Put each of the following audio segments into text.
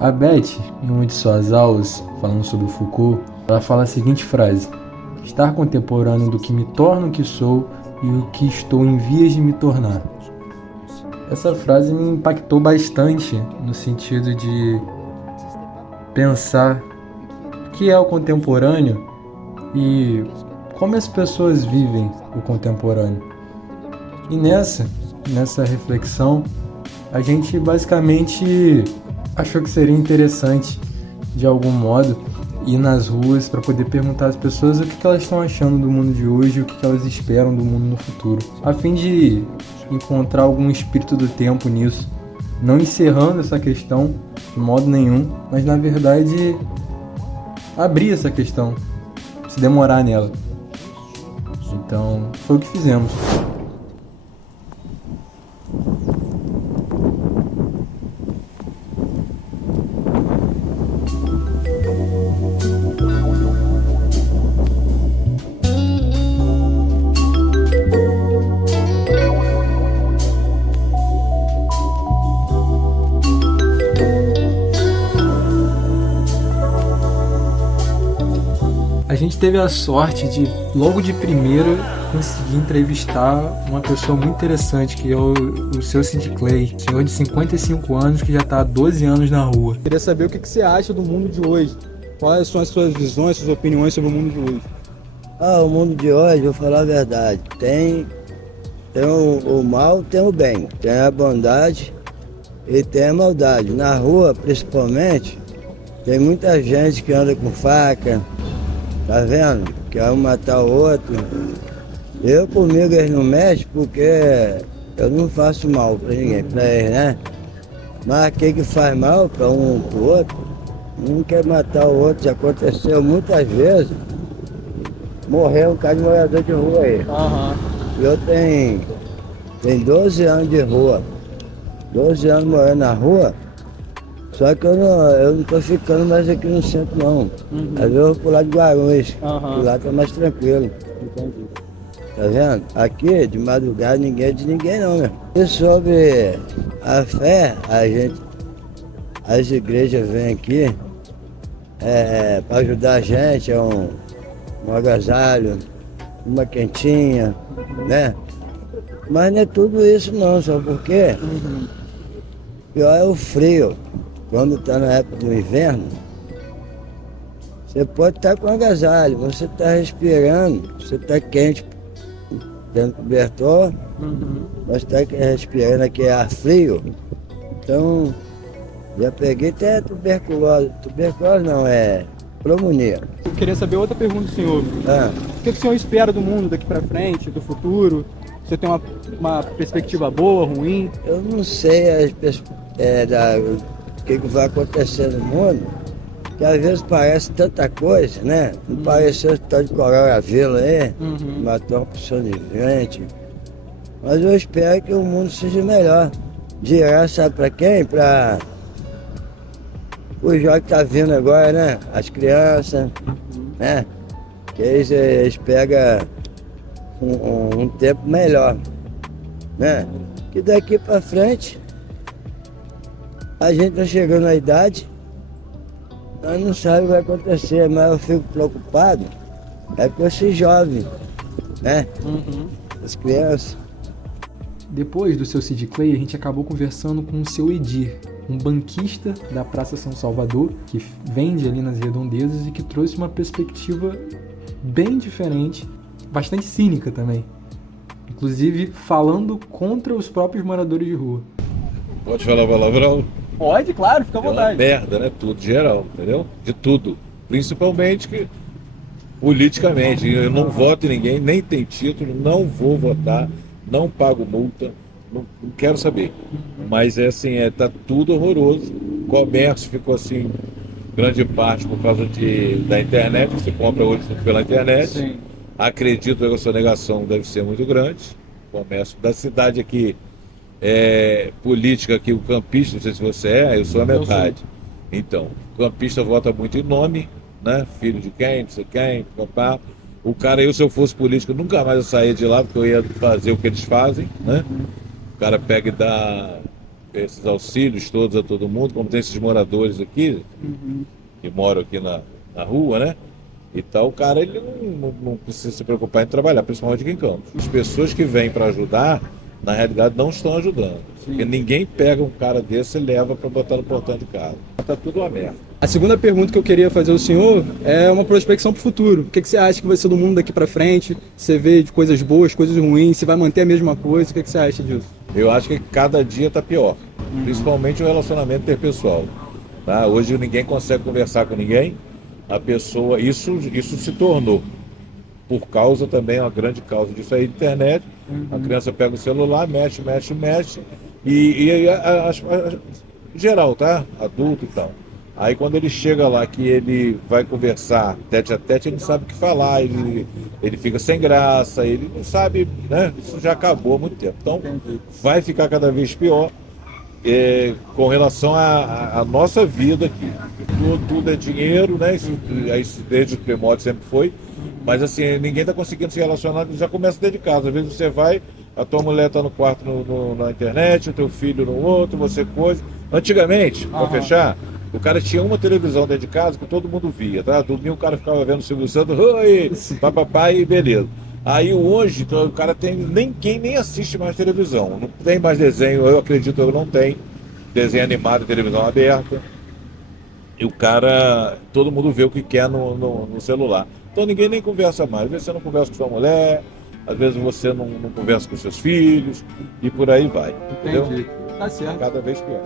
A Beth, em uma de suas aulas, falando sobre Foucault, ela fala a seguinte frase: estar contemporâneo do que me torna o que sou e o que estou em vias de me tornar. Essa frase me impactou bastante no sentido de pensar o que é o contemporâneo e como as pessoas vivem o contemporâneo. E nessa reflexão, a gente basicamente achou que seria interessante, de algum modo, ir nas ruas para poder perguntar às pessoas o que elas estão achando do mundo de hoje e o que elas esperam do mundo no futuro, a fim de encontrar algum espírito do tempo nisso, não encerrando essa questão de modo nenhum, mas na verdade abrir essa questão, se demorar nela. Então foi o que fizemos. A gente teve a sorte de, logo de primeira, conseguir entrevistar uma pessoa muito interessante, que é o seu Sid Clay, senhor de 55 anos que já está há 12 anos na rua. Queria saber o que você acha do mundo de hoje. Quais são as suas visões, suas opiniões sobre o mundo de hoje? O mundo de hoje, vou falar a verdade, tem o mal, tem o bem, tem a bondade e tem a maldade. Na rua, principalmente, tem muita gente que anda com faca, tá vendo? Quer um matar o outro. Comigo, eles não mexem porque eu não faço mal pra ninguém, pra eles, né? Mas quem que faz mal pra um pro outro, um quer matar o outro. Já aconteceu muitas vezes, morreu um cara de morador de rua aí. Eu tenho 12 anos de rua, 12 anos morando na rua. Só que eu não tô ficando mais aqui no centro, não. Às vezes eu vou pro lado de Guarulhos, por lá tá mais tranquilo. Entendi. Tá vendo? Aqui, de madrugada, ninguém é de ninguém, não, meu. E sobre a fé, as igrejas vêm aqui para ajudar a gente, um agasalho, uma quentinha, né? Mas não é tudo isso, não, sabe por quê? Pior é o frio. Quando está na época do inverno, você pode estar com agasalho, você está respirando, você está quente, dentro do cobertor, mas está respirando aqui ar frio. Então, já peguei até tuberculose. Tuberculose não, é pneumonia. Eu queria saber outra pergunta do senhor. O que o senhor espera do mundo daqui para frente, do futuro? Você tem uma perspectiva boa, ruim? Eu não sei o que vai acontecer no mundo, que às vezes parece tanta coisa, né? Não pareceu esse tal de coronavírus aí, matou uma porção de gente. Mas eu espero que o mundo seja melhor. Girar, sabe pra quem? Pra o jovem que tá vindo agora, né? As crianças, né? Que eles pegam um tempo melhor, né? Que daqui pra frente a gente tá chegando na idade, nós não sabemos o que vai acontecer, mas eu fico preocupado com esses jovens, né? As crianças. Depois do seu Sid Clay, a gente acabou conversando com o seu Edir, um banquista da Praça São Salvador, que vende ali nas redondezas e que trouxe uma perspectiva bem diferente, bastante cínica também. Inclusive falando contra os próprios moradores de rua. Pode falar palavrão? Pode, claro, fica à É uma vontade. merda, né? Tudo, geral, entendeu? De tudo. Principalmente politicamente. Eu não voto em ninguém, nem tem título, não vou votar, não pago multa, não quero saber. Mas tá tudo horroroso. O comércio ficou assim, grande parte por causa da internet, que você compra hoje tudo pela internet. Sim. Acredito que a sonegação deve ser muito grande. O comércio da cidade aqui, política aqui, o campista, não sei se você eu sou a metade. Então, o campista vota muito em nome, né? Filho de quem, não sei quem, papá. O cara, se eu fosse político, nunca mais eu saía de lá, porque eu ia fazer o que eles fazem, né? O cara pega e esses auxílios todos a todo mundo, como tem esses moradores aqui, que moram aqui na rua, né? E tal, o cara ele não precisa se preocupar em trabalhar, principalmente aqui em Campos. As pessoas que vêm para ajudar, na realidade, não estão ajudando. Porque ninguém pega um cara desse e leva para botar no portão de casa. Tá tudo uma merda. A segunda pergunta que eu queria fazer ao senhor é uma prospecção para o futuro. O que você acha que vai ser do mundo daqui para frente? Você vê de coisas boas, coisas ruins, você vai manter a mesma coisa? O que você acha disso? Eu acho que cada dia está pior, principalmente o relacionamento interpessoal. Tá? Hoje ninguém consegue conversar com ninguém. A pessoa, isso se tornou, por causa também, uma grande causa disso aí, internet. A criança pega o celular, mexe, geral, tá? Adulto e tal. Aí quando ele chega lá que ele vai conversar tete a tete, ele não sabe o que falar, ele fica sem graça, ele não sabe, né? Isso já acabou há muito tempo. Então vai ficar cada vez pior com relação à nossa vida aqui. Tudo é dinheiro, né? Isso desde o primórdio sempre foi. Mas assim, ninguém está conseguindo se relacionar, já começa dentro de casa. Às vezes você vai, a tua mulher está no quarto na internet, o teu filho no outro, você coisa. Antigamente, para fechar, o cara tinha uma televisão dentro de casa que todo mundo via, tá? Domingo o cara ficava vendo o Silvio Santos, oi, papapá e beleza. Aí hoje, então, o cara tem, nem assiste mais televisão, não tem mais desenho, eu acredito que não tem desenho animado, televisão aberta. E o cara, todo mundo vê o que quer no celular. Então ninguém nem conversa mais. Às vezes você não conversa com sua mulher, às vezes você não conversa com seus filhos, e por aí vai. Entendeu? Entendi. Tá certo. Cada vez pior.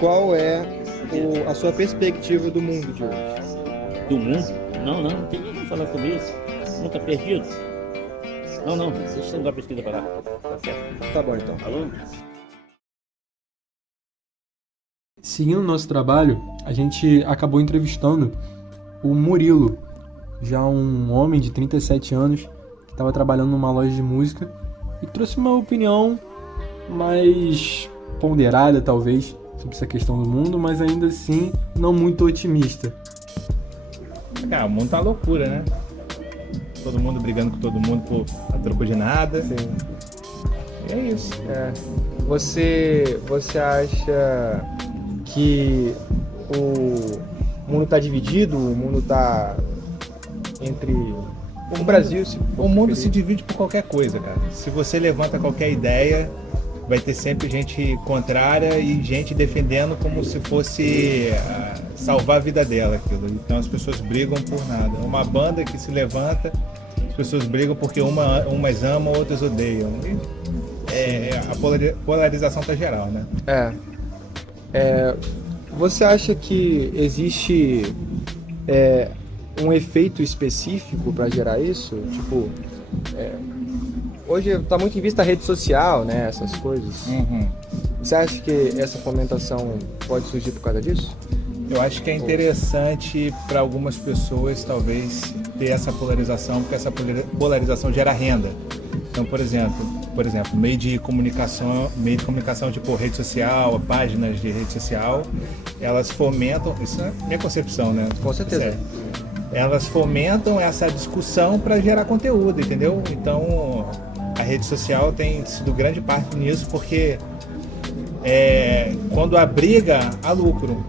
Qual é a sua perspectiva do mundo de hoje? Do mundo? Não tem ninguém falar sobre isso. Não tá perdido? Não, deixa eu dar a pesquisa para lá. Tá certo. Tá bom, então. Alô? Seguindo o nosso trabalho, a gente acabou entrevistando o Murilo, já um homem de 37 anos, que estava trabalhando numa loja de música e trouxe uma opinião mais ponderada, talvez, sobre essa questão do mundo, mas ainda assim não muito otimista. Cara, o mundo tá uma loucura, né? Todo mundo brigando com todo mundo por a troco de nada. Sim. E é isso. Você acha que o mundo tá dividido? O mundo tá entre o Brasil? O mundo se divide por qualquer coisa, cara. Se você levanta qualquer ideia, vai ter sempre gente contrária e gente defendendo como se fosse salvar a vida dela, aquilo. Então as pessoas brigam por nada. Uma banda que se levanta, as pessoas brigam porque umas amam, outras odeiam. A polarização tá geral, né? Você acha que existe um efeito específico para gerar isso? Tipo, hoje está muito em vista a rede social, né? Essas coisas. Você acha que essa fomentação pode surgir por causa disso? Eu acho que é interessante para algumas pessoas, talvez, ter essa polarização, porque essa polarização gera renda. Então, por exemplo, meio de comunicação tipo rede social, páginas de rede social, elas fomentam, isso é minha concepção, né? Com certeza. Elas fomentam essa discussão para gerar conteúdo, entendeu? Então, a rede social tem sido grande parte nisso, porque quando há briga, há lucro,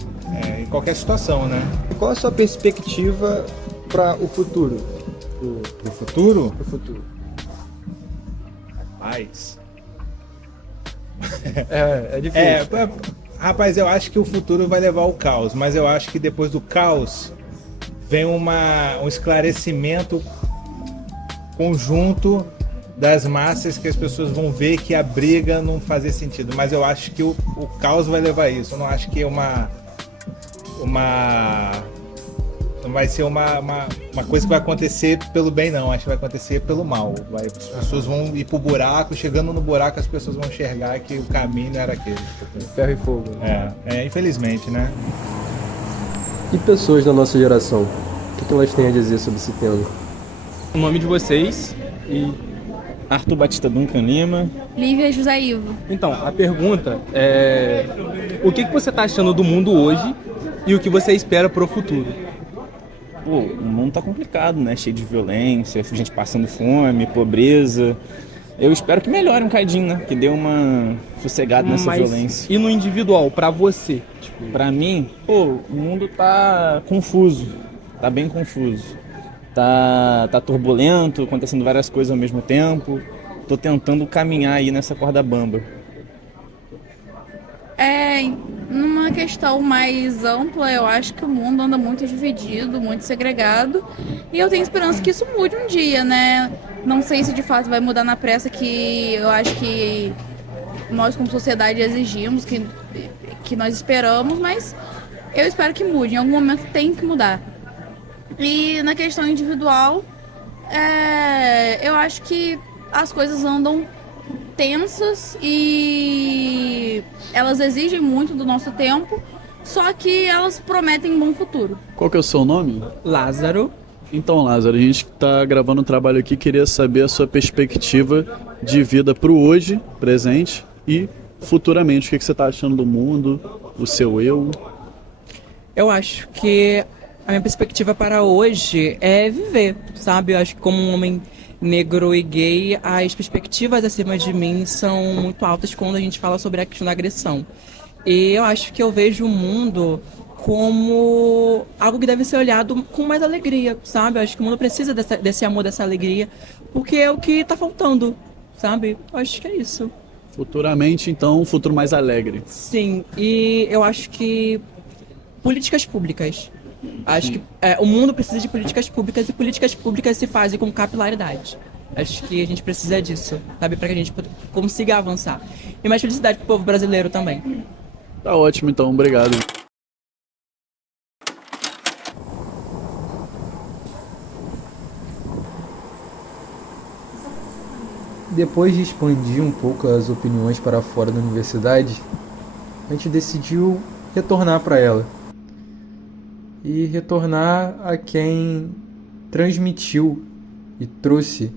em qualquer situação, né? Qual a sua perspectiva para o futuro? Pro futuro? Pro futuro. Rapaz. É difícil. Rapaz, eu acho que o futuro vai levar ao caos, mas eu acho que depois do caos vem um esclarecimento conjunto das massas, que as pessoas vão ver que a briga não fazia sentido. Mas eu acho que o caos vai levar a isso. Eu não acho que é uma não vai ser uma coisa que vai acontecer pelo bem, não. Acho que vai acontecer pelo mal. As pessoas vão ir pro buraco, chegando no buraco as pessoas vão enxergar que o caminho era aquele. Ferro e fogo. Infelizmente, né? E pessoas da nossa geração? O que elas têm a dizer sobre esse tema? O nome de vocês e... Arthur Batista Duncan Lima. Lívia José Ivo. Então, a pergunta é... O que você está achando do mundo hoje e o que você espera pro futuro? Pô, o mundo tá complicado, né? Cheio de violência, gente passando fome, pobreza. Eu espero que melhore um cadinho, né? Que dê uma sossegada nessa violência. E no individual, pra você? Pra mim, pô, o mundo tá confuso. Tá bem confuso. Tá turbulento, acontecendo várias coisas ao mesmo tempo. Tô tentando caminhar aí nessa corda bamba. Numa questão mais ampla, eu acho que o mundo anda muito dividido, muito segregado. E eu tenho esperança que isso mude um dia, né? Não sei se de fato vai mudar na pressa que eu acho que nós como sociedade exigimos, que nós esperamos, mas eu espero que mude. Em algum momento tem que mudar. E na questão individual, eu acho que as coisas andam tensas e elas exigem muito do nosso tempo, só que elas prometem um bom futuro. Qual que é o seu nome? Lázaro. Então, Lázaro, a gente está gravando um trabalho aqui, queria saber a sua perspectiva de vida para o hoje, presente e futuramente. O que você está achando do mundo, o seu eu? Eu acho que a minha perspectiva para hoje é viver, sabe? Eu acho que como um homem negro e gay, as perspectivas acima de mim são muito altas quando a gente fala sobre a questão da agressão. E eu acho que eu vejo o mundo como algo que deve ser olhado com mais alegria, sabe? Eu acho que o mundo precisa desse amor, dessa alegria, porque é o que está faltando, sabe? Eu acho que é isso. Futuramente, então, um futuro mais alegre. Sim, e eu acho que políticas públicas. Acho que o mundo precisa de políticas públicas e políticas públicas se fazem com capilaridade. Acho que a gente precisa disso, sabe? Para que a gente consiga avançar. E mais felicidade pro povo brasileiro também. Tá ótimo, então. Obrigado. Depois de expandir um pouco as opiniões para fora da universidade, a gente decidiu retornar para ela. E retornar a quem transmitiu e trouxe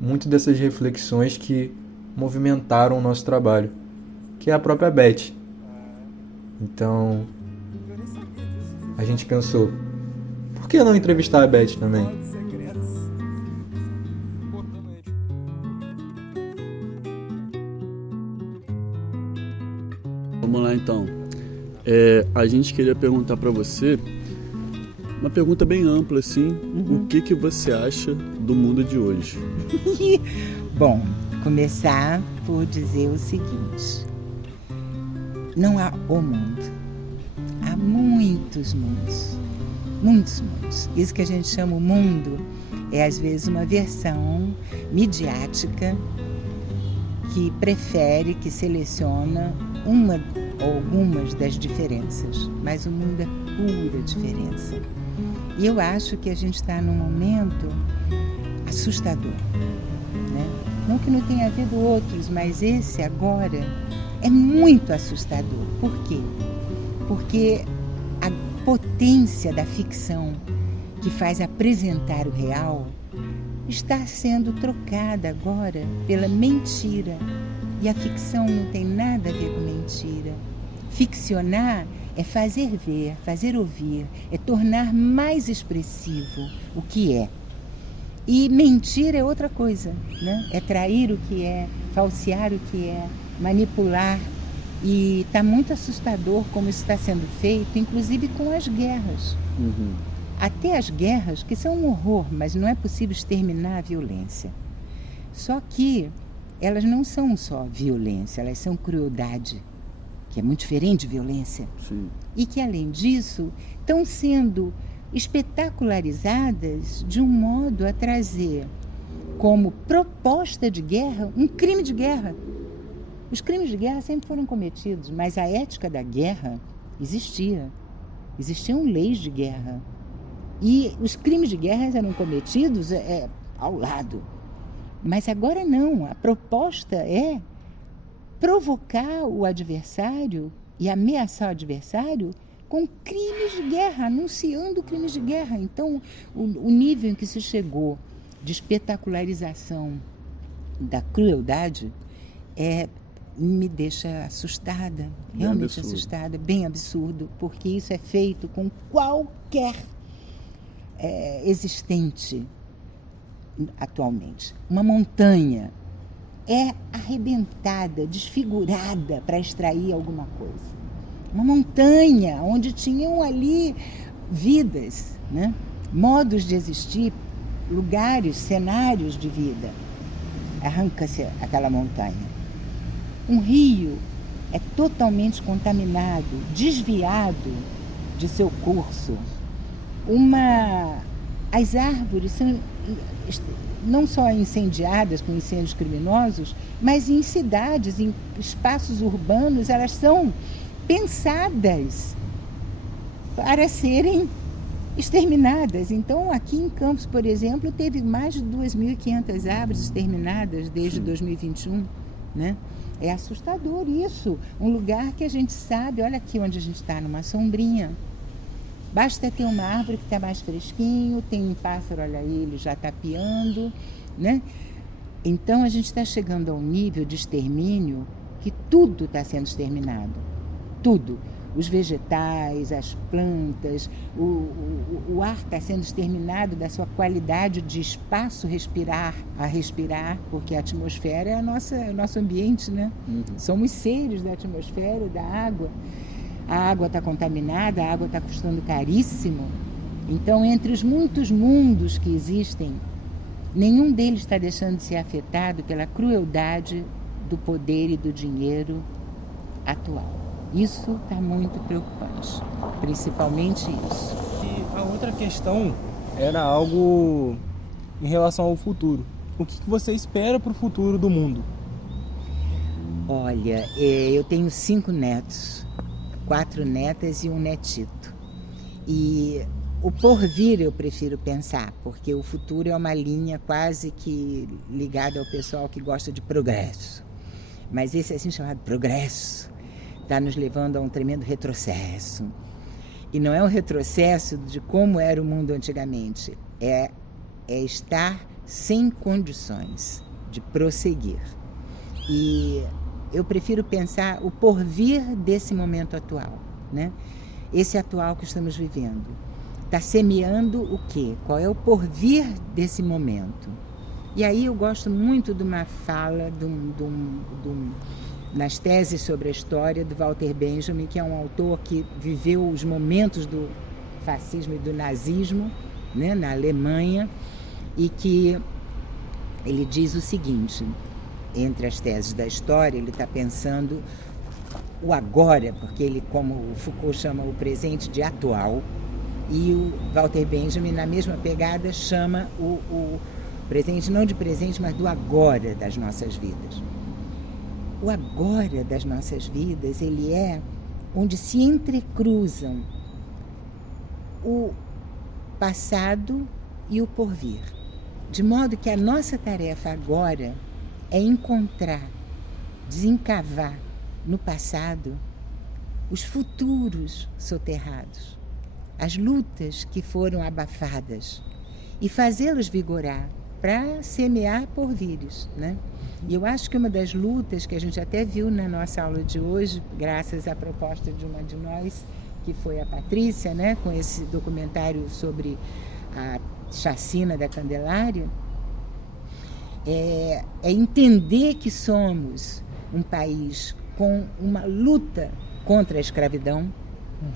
muito dessas reflexões que movimentaram o nosso trabalho, que é a própria Beth. Então, a gente pensou, por que não entrevistar a Beth também? Vamos lá, então. A gente queria perguntar para você uma pergunta bem ampla, assim. O que você acha do mundo de hoje? Bom, começar por dizer o seguinte. Não há o mundo. Há muitos mundos. Muitos mundos. Isso que a gente chama o mundo é, às vezes, uma versão midiática que prefere, que seleciona uma ou algumas das diferenças. Mas o mundo é pura diferença. E eu acho que a gente está num momento assustador, né? Não que não tenha havido outros, mas esse agora é muito assustador. Por quê? Porque a potência da ficção que faz apresentar o real está sendo trocada agora pela mentira. E a ficção não tem nada a ver com mentira. Ficcionar é fazer ver, fazer ouvir, é tornar mais expressivo o que é. E mentir é outra coisa, né? É trair o que é, falsear o que é, manipular. E está muito assustador como isso está sendo feito, inclusive com as guerras. Até as guerras, que são um horror, mas não é possível exterminar a violência. Só que elas não são só violência, elas são crueldade, que é muito diferente de violência. Sim. E que, além disso, estão sendo espetacularizadas de um modo a trazer como proposta de guerra um crime de guerra. Os crimes de guerra sempre foram cometidos, mas a ética da guerra existia. Existiam leis de guerra. E os crimes de guerra eram cometidos ao lado. Mas agora não, a proposta é provocar o adversário e ameaçar o adversário com crimes de guerra, anunciando crimes de guerra. Então, o nível em que se chegou de espetacularização da crueldade me deixa assustada, realmente assustada, bem absurdo, porque isso é feito com qualquer existente atualmente. Uma montanha é arrebentada, desfigurada para extrair alguma coisa. Uma montanha onde tinham ali vidas, né? Modos de existir, lugares, cenários de vida. Arranca-se aquela montanha. Um rio é totalmente contaminado, desviado de seu curso. As árvores são não só incendiadas com incêndios criminosos, mas em cidades, em espaços urbanos, elas são pensadas para serem exterminadas. Então, aqui em Campos, por exemplo, teve mais de 2.500 árvores exterminadas desde 2021, né? É assustador isso. Um lugar que a gente sabe, olha aqui onde a gente está, numa sombrinha. Basta ter uma árvore que está mais fresquinho, tem um pássaro, olha aí, ele já está piando, né? Então, a gente está chegando a um nível de extermínio que tudo está sendo exterminado. Tudo. Os vegetais, as plantas, o ar está sendo exterminado da sua qualidade de espaço a respirar, porque a atmosfera é o nosso ambiente, né? Somos seres da atmosfera, da água. A água está contaminada, a água está custando caríssimo. Então, entre os muitos mundos que existem, nenhum deles está deixando de ser afetado pela crueldade do poder e do dinheiro atual. Isso está muito preocupante, principalmente isso. E a outra questão era algo em relação ao futuro. O que você espera para o futuro do mundo? Olha, eu tenho 5 netos, 4 netas e um netito. E o porvir eu prefiro pensar, porque o futuro é uma linha quase que ligada ao pessoal que gosta de progresso. Mas esse assim chamado progresso está nos levando a um tremendo retrocesso. E não é um retrocesso de como era o mundo antigamente, é estar sem condições de prosseguir. E eu prefiro pensar o porvir desse momento atual, né? Esse atual que estamos vivendo. Está semeando o quê? Qual é o porvir desse momento? E aí eu gosto muito de uma fala nas teses sobre a história do Walter Benjamin, que é um autor que viveu os momentos do fascismo e do nazismo, né, na Alemanha, e que ele diz o seguinte, entre as teses da história, ele está pensando o agora, porque ele, como o Foucault chama o presente de atual, e o Walter Benjamin, na mesma pegada, chama o presente, não de presente, mas do agora das nossas vidas. O agora das nossas vidas, ele é onde se entrecruzam o passado e o porvir. De modo que a nossa tarefa agora é encontrar, desencavar no passado os futuros soterrados, as lutas que foram abafadas e fazê-los vigorar para semear porvires, né? E eu acho que uma das lutas que a gente até viu na nossa aula de hoje, graças à proposta de uma de nós, que foi a Patrícia, né, com esse documentário sobre a chacina da Candelária, é entender que somos um país com uma luta contra a escravidão,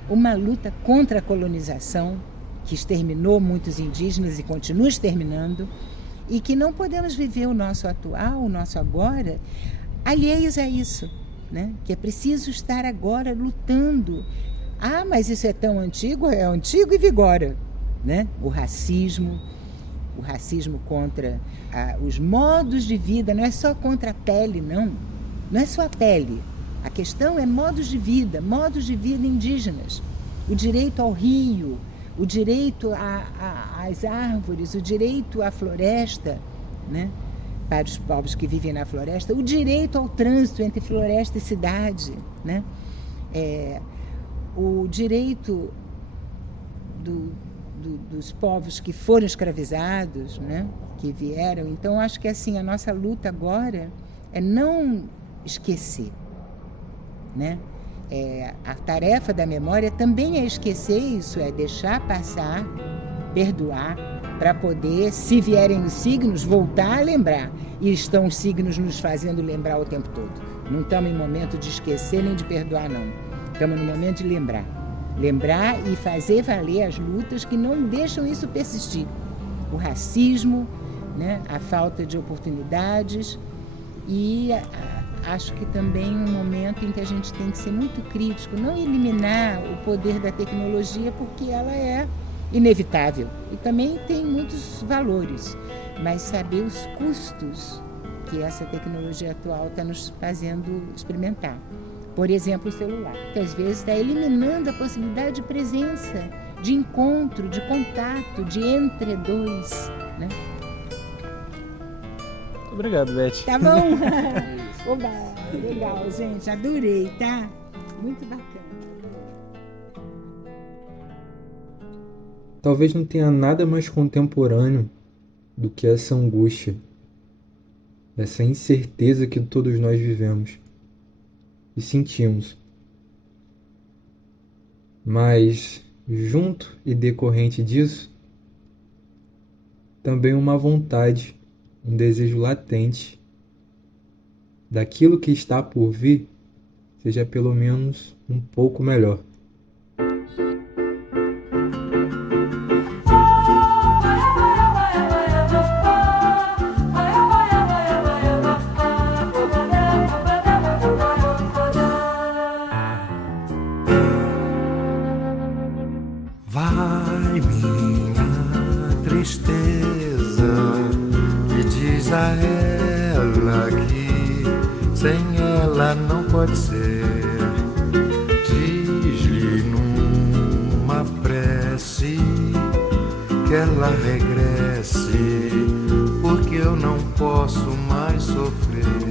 uma luta contra a colonização, que exterminou muitos indígenas e continua exterminando, e que não podemos viver o nosso atual, o nosso agora, alheios a isso, né? Que é preciso estar agora lutando. Ah, mas isso é tão antigo? É antigo e vigora, né? O racismo contra os modos de vida, não é só contra a pele, não é só a pele. A questão é modos de vida indígenas. O direito ao rio, o direito às árvores, o direito à floresta, né? Para os povos que vivem na floresta, o direito ao trânsito entre floresta e cidade, né? O direito dos povos que foram escravizados, né? Que vieram. Então, acho que assim, a nossa luta agora é não esquecer, né? A tarefa da memória também é esquecer isso, é deixar passar, perdoar, para poder, se vierem os signos, voltar a lembrar. E estão os signos nos fazendo lembrar o tempo todo. Não estamos em momento de esquecer nem de perdoar, não. Estamos no momento de lembrar. Lembrar e fazer valer as lutas que não deixam isso persistir. O racismo, né? A falta de oportunidades e acho que também um momento em que a gente tem que ser muito crítico, não eliminar o poder da tecnologia porque ela é inevitável e também tem muitos valores, mas saber os custos que essa tecnologia atual está nos fazendo experimentar. Por exemplo, o celular, que às vezes está eliminando a possibilidade de presença, de encontro, de contato, de entre dois, né? Obrigado, Beth. Tá bom? Oba, legal, gente, adorei, tá? Muito bacana. Talvez não tenha nada mais contemporâneo do que essa angústia, essa incerteza que todos nós vivemos e sentimos. Mas, junto e decorrente disso, também uma vontade, um desejo latente daquilo que está por vir seja pelo menos um pouco melhor. Vai minha tristeza e diz a ela que sem ela não pode ser. Diz-lhe numa prece que ela regresse, porque eu não posso mais sofrer.